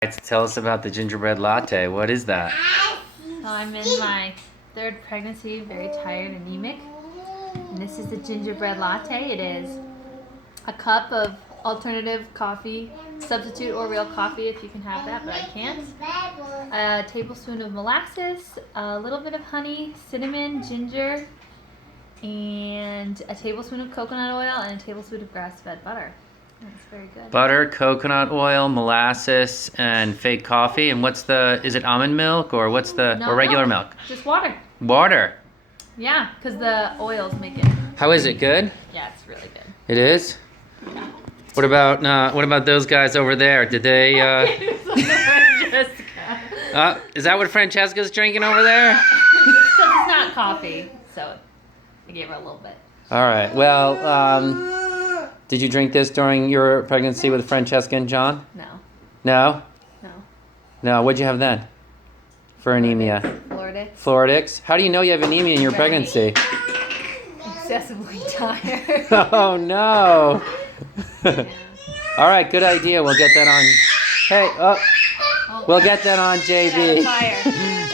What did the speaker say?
Tell us about the gingerbread latte. What is that? So I'm in my third pregnancy, very tired, anemic. And this is the gingerbread latte. It is a cup of alternative coffee, substitute or real coffee if you can have that, but I can't. A tablespoon of molasses, a little bit of honey, cinnamon, ginger, and a tablespoon of coconut oil and a tablespoon of grass-fed butter. That's very good. Butter, coconut oil, molasses, and fake coffee. And is it almond milk or or regular milk? Just water. Water. Yeah, because the oils make it. How is it? Good? Yeah, it's really good. It is? Yeah. What about those guys over there? Did they, is that what Francesca's drinking over there? It's not coffee, so I gave her a little bit. All right. Well, did you drink this during your pregnancy with Francesca and John? No. No? No. No. What'd you have then? For anemia? Florida. Floridix? How do you know you have anemia in your pregnancy? Excessively tired. Oh, no. Yeah. All right. Good idea. We'll get that on. Hey, we'll get that on JB. Fire.